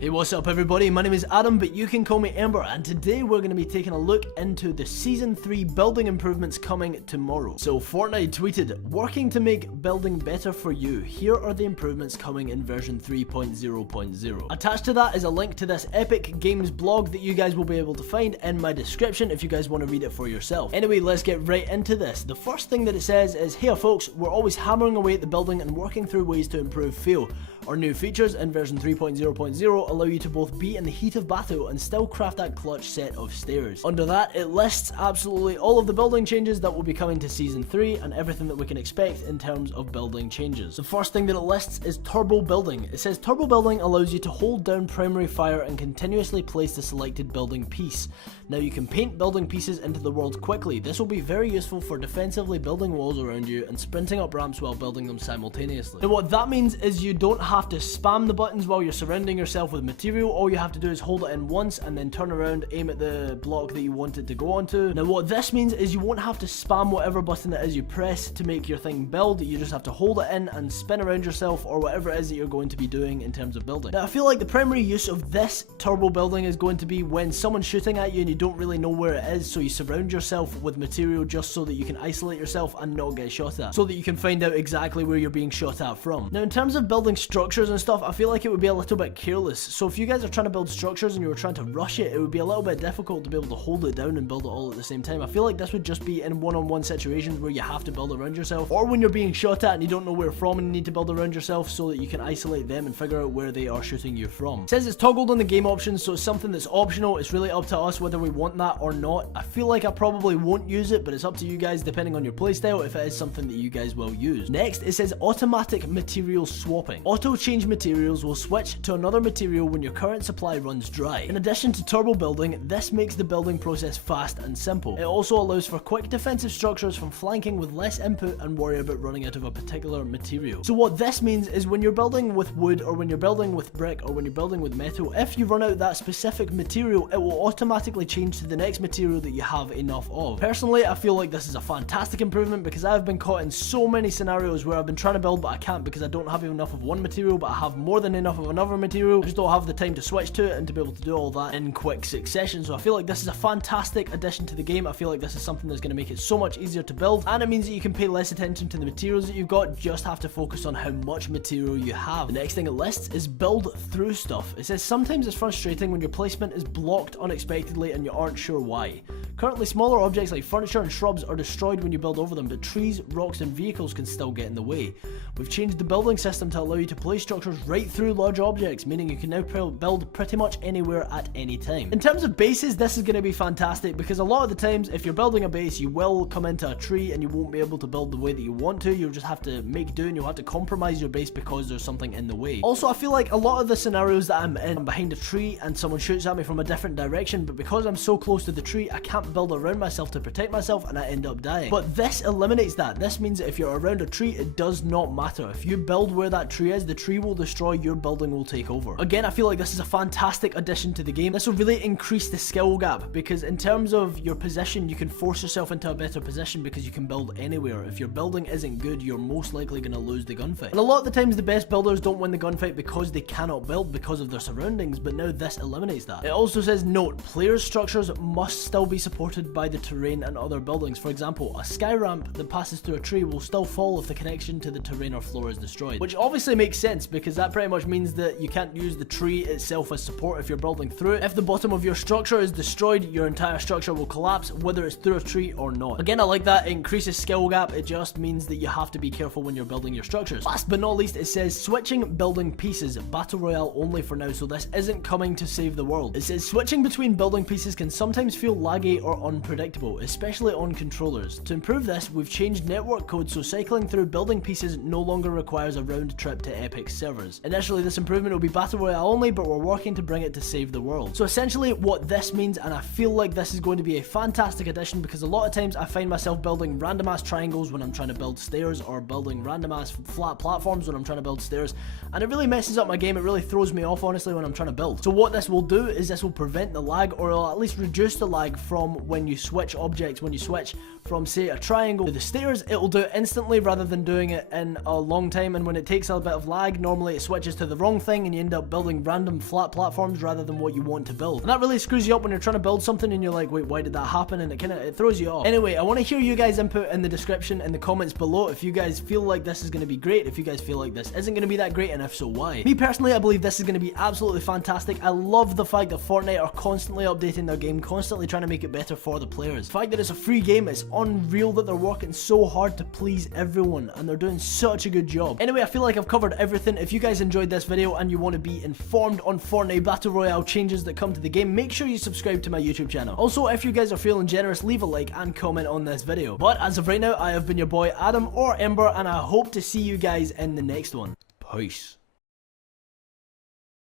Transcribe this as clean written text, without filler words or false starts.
Hey, what's up everybody? My name is Adam, but you can call me Ember, and today we're going to be taking a look into the Season 3 building improvements coming tomorrow. So Fortnite tweeted, working to make building better for you. Here are the improvements coming in version 3.0.0. Attached to that is a link to this Epic Games blog that you guys will be able to find in my description if you guys want to read it for yourself. Anyway, let's get right into this. The first thing that it says is, here folks, we're always hammering away at the building and working through ways to improve feel. Our new features in version 3.0.0 allow you to both be in the heat of battle and still craft that clutch set of stairs. Under that, it lists absolutely all of the building changes that will be coming to Season 3 and everything that we can expect in terms of building changes. The first thing that it lists is turbo building. It says turbo building allows you to hold down primary fire and continuously place the selected building piece. Now you can paint building pieces into the world quickly. This will be very useful for defensively building walls around you and sprinting up ramps while building them simultaneously. Now what that means is you don't have to spam the buttons while you're surrounding yourself with material. All you have to do is hold it in once and then turn around, aim at the block that you want it to go onto. Now what this means is you won't have to spam whatever button it is you press to make your thing build. You just have to hold it in and spin around yourself or whatever it is that you're going to be doing in terms of building. Now I feel like the primary use of this turbo building is going to be when someone's shooting at you and you don't really know where it is, so you surround yourself with material just so that you can isolate yourself and not get shot at, so that you can find out exactly where you're being shot at from. Now in terms of building structures and stuff, I feel like it would be a little bit careless. So if you guys are trying to build structures and you were trying to rush it, it would be a little bit difficult to be able to hold it down and build it all at the same time. I feel like this would just be in one-on-one situations where you have to build around yourself, or when you're being shot at and you don't know where from and you need to build around yourself so that you can isolate them and figure out where they are shooting you from. It says it's toggled on the game options, so it's something that's optional. It's really up to us whether we want that or not. I feel like I probably won't use it, but it's up to you guys depending on your playstyle if it is something that you guys will use. Next, it says automatic material swapping. Auto change materials will switch to another material when your current supply runs dry. In addition to turbo building, this makes the building process fast and simple. It also allows for quick defensive structures from flanking with less input and worry about running out of a particular material. So what this means is when you're building with wood, or when you're building with brick, or when you're building with metal, if you run out that specific material, it will automatically change to the next material that you have enough of. Personally, I feel like this is a fantastic improvement because I've been caught in so many scenarios where I've been trying to build but I can't because I don't have enough of one material, but I have more than enough of another material. I just don't have the time to switch to it and to be able to do all that in quick succession. So I feel like this is a fantastic addition to the game. I feel like this is something that's going to make it so much easier to build, and it means that you can pay less attention to the materials that you've got, just have to focus on how much material you have. The next thing it lists is build through stuff. It says sometimes it's frustrating when your placement is blocked unexpectedly and you aren't sure why. Currently, smaller objects like furniture and shrubs are destroyed when you build over them, but trees, rocks and vehicles can still get in the way. We've changed the building system to allow you to place structures right through large objects, meaning you can now build pretty much anywhere at any time. In terms of bases, this is going to be fantastic because a lot of the times if you're building a base, you will come into a tree and you won't be able to build the way that you want to. You'll just have to make do and you'll have to compromise your base because there's something in the way. Also, I feel like a lot of the scenarios that I'm in, I'm behind a tree and someone shoots at me from a different direction, but because I'm so close to the tree, I can't build around myself to protect myself and I end up dying. But this eliminates that. This means that if you're around a tree, it does not matter. If you build where that tree is, the tree will destroy, your building will take over. Again, I feel like this is a fantastic addition to the game. This will really increase the skill gap because in terms of your position, you can force yourself into a better position because you can build anywhere. If your building isn't good, you're most likely going to lose the gunfight. And a lot of the times the best builders don't win the gunfight because they cannot build because of their surroundings, but now this eliminates that. It also says, note, players' structures must still be supported by the terrain and other buildings. For example, a sky ramp that passes through a tree will still fall if the connection to the terrain or floor is destroyed, which obviously makes sense because that pretty much means that you can't use the tree itself as support if you're building through it. If the bottom of your structure is destroyed, your entire structure will collapse whether it's through a tree or not. Again, I like that. It increases skill gap. It just means that you have to be careful when you're building your structures. Last but not least, it says switching building pieces, battle royale only for now, so this isn't coming to save the world. It says switching between building pieces can sometimes feel laggy or unpredictable, especially on controllers. To improve this, we've changed network code so cycling through building pieces no longer requires a round trip to Epic servers. Initially, this improvement will be battle royale only, but we're working to bring it to save the world. So essentially what this means, and I feel like this is going to be a fantastic addition because a lot of times I find myself building random ass triangles when I'm trying to build stairs, or building random ass flat platforms when I'm trying to build stairs, and it really messes up my game. It really throws me off honestly when I'm trying to build. So what this will do is this will prevent the lag, or it'll at least reduce the lag from when you switch objects. When you switch from say a triangle to the stairs, it will do it instantly rather than doing it in a long time, and when it takes a bit of lag lag. Normally it switches to the wrong thing and you end up building random flat platforms rather than what you want to build. And that really screws you up when you're trying to build something and you're like, wait, why did that happen? And it throws you off. Anyway, I want to hear you guys input in the description, in the comments below, if you guys feel like this is going to be great, if you guys feel like this isn't going to be that great, and if so, why? Me personally, I believe this is going to be absolutely fantastic. I love the fact that Fortnite are constantly updating their game, constantly trying to make it better for the players. The fact that it's a free game, it's unreal that they're working so hard to please everyone, and they're doing such a good job. Anyway, I feel like I've covered everything. If you guys enjoyed this video and you want to be informed on Fortnite Battle Royale changes that come to the game, make sure you subscribe to my YouTube channel. Also, if you guys are feeling generous, leave a like and comment on this video. But as of right now, I have been your boy Adam or Ember, and I hope to see you guys in the next one. Peace.